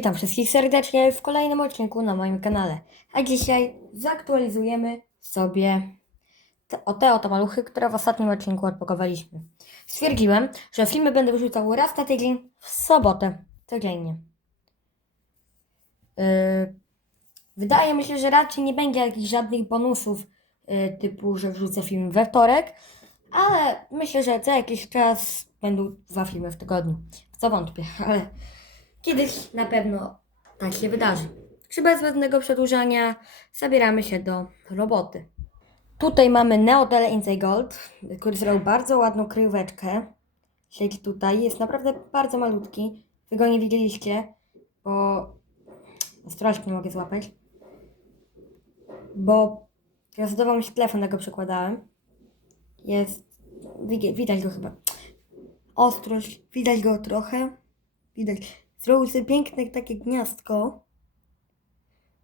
Witam wszystkich serdecznie w kolejnym odcinku na moim kanale. A dzisiaj zaktualizujemy sobie te, o te oto maluchy, które w ostatnim odcinku odpakowaliśmy. Stwierdziłem, że filmy będę wyrzucał raz na tydzień w sobotę, codziennie. Yy, wydaje mi się, że raczej nie będzie jakichś żadnych bonusów yy, typu, że wrzucę film we wtorek, ale myślę, że za jakiś czas będą dwa filmy w tygodniu. Co wątpię, ale Kiedyś na pewno tak się wydarzy. Czy bez zbędnego przedłużania zabieramy się do roboty. Tutaj mamy Neotele Inside Gold, który zrobił bardzo ładną kryjóweczkę. Siedzi tutaj, jest naprawdę bardzo malutki. Wy go nie widzieliście, bo strasznie nie mogę złapać. Bo rozładował mi się telefon, jak go przekładałem. Jest, widać go chyba. Ostrość, widać go trochę. Widać. Zrobił sobie piękne takie gniazdko.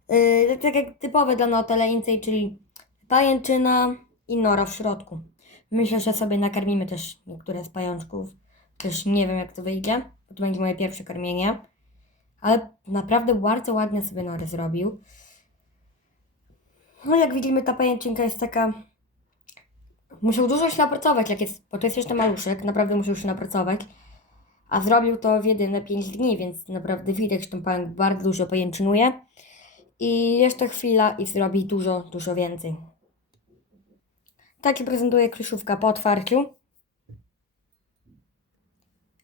Yy, tak jak typowe dla noteleńcej, czyli pajęczyna i nora w środku. Myślę, że sobie nakarmimy też niektóre z pajączków. Też nie wiem, jak to wyjdzie, bo to będzie moje pierwsze karmienie. Ale naprawdę bardzo ładnie sobie nory zrobił. No jak widzimy, ta pajęczynka jest taka... Musiał dużo się napracować, jak jest, bo to jest jeszcze maluszek, naprawdę musiał się napracować. A zrobił to w jedyne 5 dni, więc naprawdę widać, że ten pająk bardzo dużo pajęczynuje. I jeszcze chwila i zrobi dużo, dużo więcej. Tak się prezentuje kryszówka po otwarciu.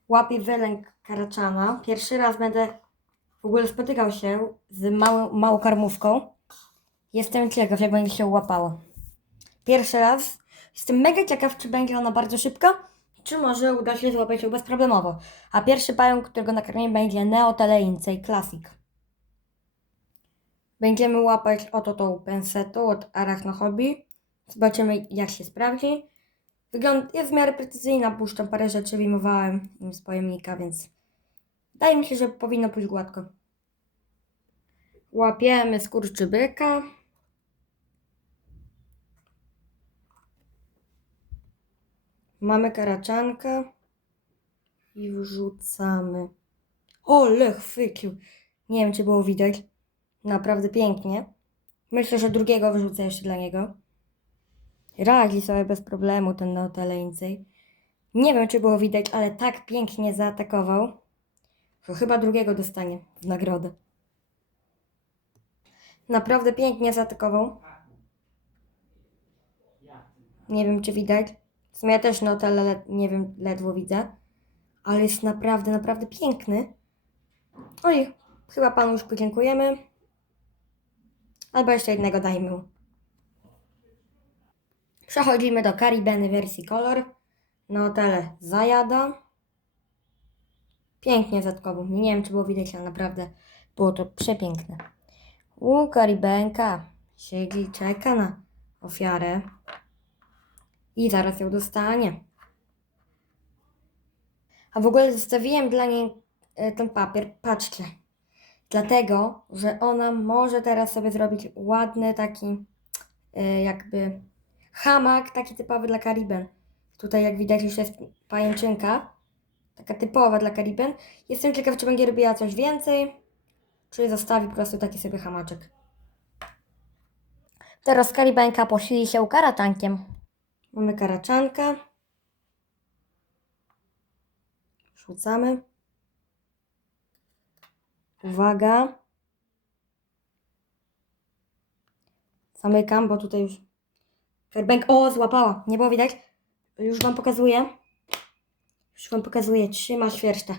Łapie wylęk karaczana. Pierwszy raz będę w ogóle spotykał się z małą, małą karmówką. Jestem ciekaw, jak będzie się łapało. Pierwszy raz. Jestem mega ciekaw, czy będzie ona bardzo szybka, czy może uda się złapać ją bezproblemowo. A pierwszy pająk, którego nakarmimy, będzie Neoteleincej Classic. Będziemy łapać oto tą pensetą od Arachno Hobby. Zobaczymy, jak się sprawdzi. Wygląd jest w miarę precyzyjna, puszczam parę rzeczy, wyjmowałem z pojemnika, więc wydaje mi się, że powinno pójść gładko. Łapiemy skurczybyka. Mamy karaczankę i wrzucamy. Ole, chwycił. Nie wiem, czy było widać. Naprawdę pięknie. Myślę, że drugiego wrzucę jeszcze dla niego. Radzi sobie bez problemu ten Neoteleńcej. Nie wiem, czy było widać, ale tak pięknie zaatakował, że chyba drugiego dostanie w nagrodę. Naprawdę pięknie zaatakował. Nie wiem, czy widać. Sumie ja też Neotele, le- nie wiem, ledwo widzę. Ale jest naprawdę, naprawdę piękny. Oj, chyba panu już podziękujemy. Albo jeszcze jednego dajmy. Przechodzimy do Caribeny wersji Color. Neotele zajada. Pięknie zatkował. Nie wiem, czy było widać, ale naprawdę było to przepiękne. U, Karibenka siedzi, czeka na ofiarę. I zaraz ją dostanie. A w ogóle zostawiłem dla niej e, ten papier. Patrzcie. Dlatego, że ona może teraz sobie zrobić ładny taki e, jakby hamak, taki typowy dla Kariben. Tutaj jak widać już jest pajęczynka. Taka typowa dla Kariben. Jestem ciekaw, czy będzie robiła coś więcej, czy zostawi po prostu taki sobie hamaczek. Teraz Karibenka posili się karaczankiem. Mamy karaczanka. Rzucamy. Uwaga. Zamykam, bo tutaj już Fairbank. O, złapała. Nie było widać. Już Wam pokazuję. Już Wam pokazuję. Trzyma świerszcza.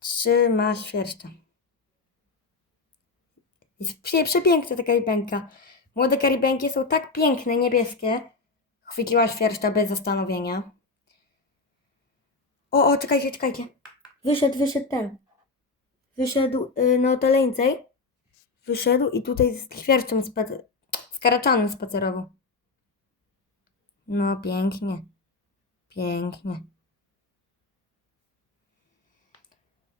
Trzyma świerszcza. Jest prze- przepiękna ta karibenka. Młode karibenki są tak piękne, niebieskie. Chwyciła świerszcza bez zastanowienia. O, o, czekajcie, czekajcie. Wyszedł, wyszedł ten. Wyszedł yy, na otaleńcej. Wyszedł i tutaj z świerszczem spacer... z spacerował. No, pięknie. Pięknie.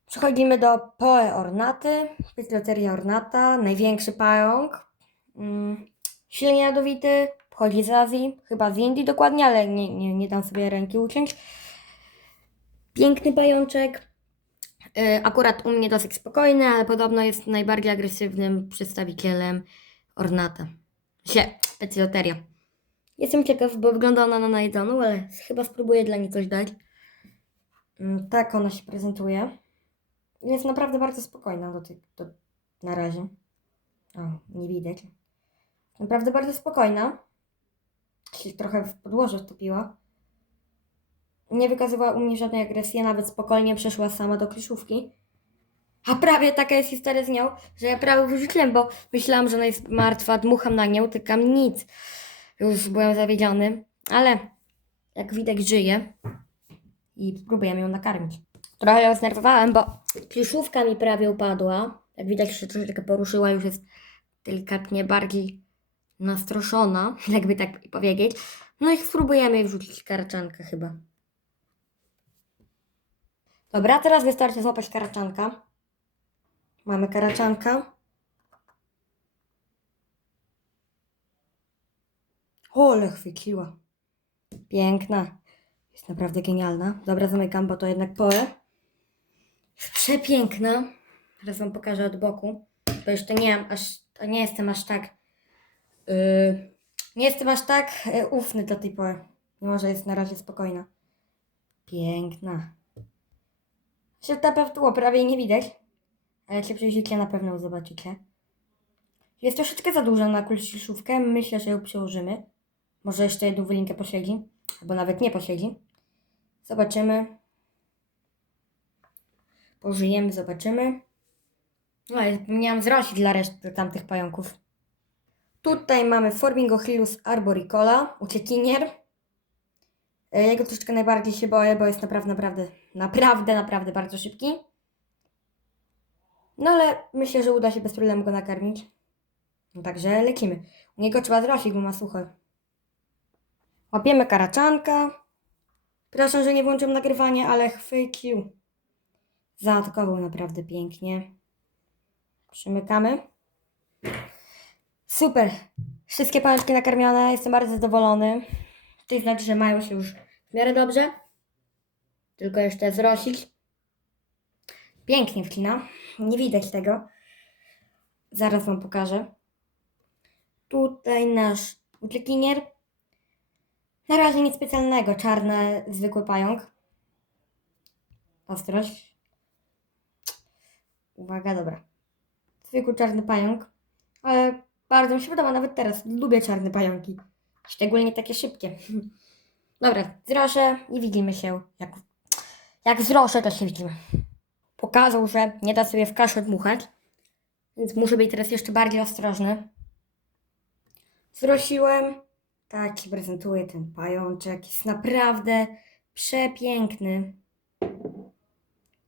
Przechodzimy do Poe Ornaty. Jest loteria Ornata. Największy pająk. Mm, silnie jadowity. Pochodzi z Azji. Chyba z Indii dokładnie, ale nie, nie, nie dam sobie ręki uciąć. Piękny pajączek. Y, Akurat u mnie dosyć spokojny, ale podobno jest najbardziej agresywnym przedstawicielem Ornata. Sie, Ecioteria. Jestem ciekaw, bo wygląda ona na najedzoną, ale chyba spróbuję dla niej coś dać. Mm, Tak ona się prezentuje. Jest naprawdę bardzo spokojna do tych, do, na razie. O, nie widać. Naprawdę bardzo spokojna. Się trochę w podłoże wtopiła. Nie wykazywała u mnie żadnej agresji, nawet spokojnie przeszła sama do kliszówki. A prawie taka jest historia z nią, że ja prawie wyrzuciłem, bo myślałam, że ona jest martwa, dmucham na nią, tykam nic. Już byłem zawiedziony, ale jak widać żyje i próbujemy ją nakarmić. Trochę ją znerwowałem, bo kliszówka mi prawie upadła. Jak widać, się troszeczkę poruszyła, już jest delikatnie bardziej nastroszona, jakby tak powiedzieć. No i spróbujemy wrzucić karaczankę chyba. Dobra, teraz wystarczy złapać karaczanka. Mamy karaczanka. Ole, chwyciła. Piękna. Jest naprawdę genialna. Dobra, zamykam, bo to jednak poe. Jest przepiękna. Teraz wam pokażę od boku. Bo jeszcze nie aż, nie jestem aż tak yy, nie jestem aż tak yy, ufny do tej pory. Mimo, że jest na razie spokojna. Piękna. Się tapę w tło, prawie nie widać. Ale jak się przyjrzycie, na pewno zobaczycie. Jest troszeczkę za duża na kulszówkę. Myślę, że ją przełożymy. Może jeszcze jedną wylinkę posiedzi. Albo nawet nie posiedzi. Zobaczymy. Pożyjemy, zobaczymy. No i zapomniałam zrosić dla reszty tamtych pająków. Tutaj mamy Forbingochilus arboricola, uciekinier. E, Jego troszeczkę najbardziej się boję, bo jest naprawdę, naprawdę, naprawdę, naprawdę bardzo szybki. No ale myślę, że uda się bez problemu go nakarmić. No także lecimy. U niego trzeba zrosić, bo ma suche. Łapiemy karaczanka. Przepraszam, że nie włączyłem nagrywania, ale chwycił. Zaatakował naprawdę pięknie. Przymykamy. Super. Wszystkie pajączki nakarmione. Jestem bardzo zadowolony. To znaczy, że mają się już w miarę dobrze. Tylko jeszcze zrosić. Pięknie wcina. Nie widać tego. Zaraz Wam pokażę. Tutaj nasz uciekinier. Na razie nic specjalnego. Czarny, zwykły pająk. Ostrość. Uwaga, dobra. Zwykły czarny pająk. Ale bardzo mi się podoba nawet teraz. Lubię czarne pająki. Szczególnie takie szybkie. Dobra, zroszę i widzimy się. Jak, jak zroszę, to się widzimy. Pokazał, że nie da sobie w kaszę dmuchać. Więc muszę być teraz jeszcze bardziej ostrożny. Zrosiłem. Tak się prezentuje ten pajączek. Jest naprawdę przepiękny.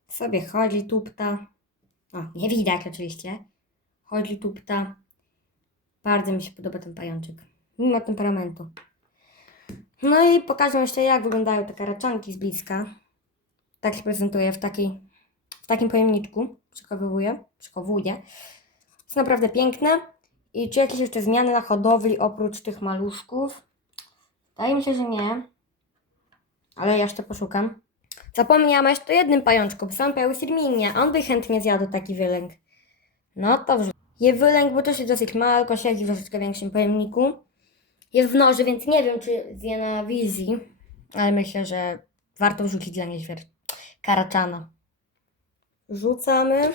Sobie chodzi, tupta. O, nie widać oczywiście. Chodzi, tupta. Bardzo mi się podoba ten pajączek. Mimo temperamentu. No i pokażę jeszcze, jak wyglądają te karaczanki z bliska. Tak się prezentuje w, takiej, w takim pojemniczku. Przechowuję. Przechowuję. Jest naprawdę piękne. I czy jakieś jeszcze zmiany na hodowli oprócz tych maluszków? Wydaje mi się, że nie. Ale ja jeszcze poszukam. Zapomniałam jeszcze o jednym pajączku. Sam pojawił Sirminia. On by chętnie zjadł taki wylęk. No to wrzuć. Je wylęk, bo też jest dosyć mały, tylko siedzi w troszeczkę większym pojemniku. Jest w noży, więc nie wiem, czy zje na wizji. Ale myślę, że warto wrzucić dla niedźwier. Karaczana. Rzucamy.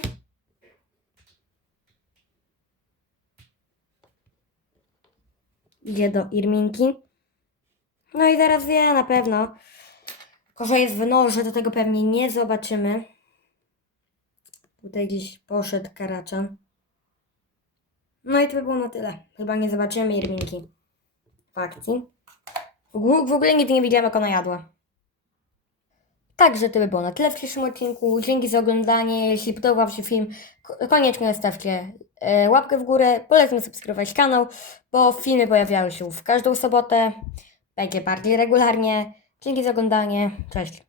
Idzie do Irminki. No i zaraz wie na pewno. Tylko, jest w noże, to tego pewnie nie zobaczymy. Tutaj gdzieś poszedł karaczan. No i to by było na tyle. Chyba nie zobaczymy Irminki w akcji. W, w ogóle nigdy nie widziałam, jak ona jadła. Także to by było na tyle w dzisiejszym odcinku. Dzięki za oglądanie. Jeśli podobał Wam się film, ko- koniecznie zostawcie e, łapkę w górę. Polecam subskrybować kanał, bo filmy pojawiają się w każdą sobotę. Będzie bardziej regularnie. Dzięki za oglądanie. Cześć.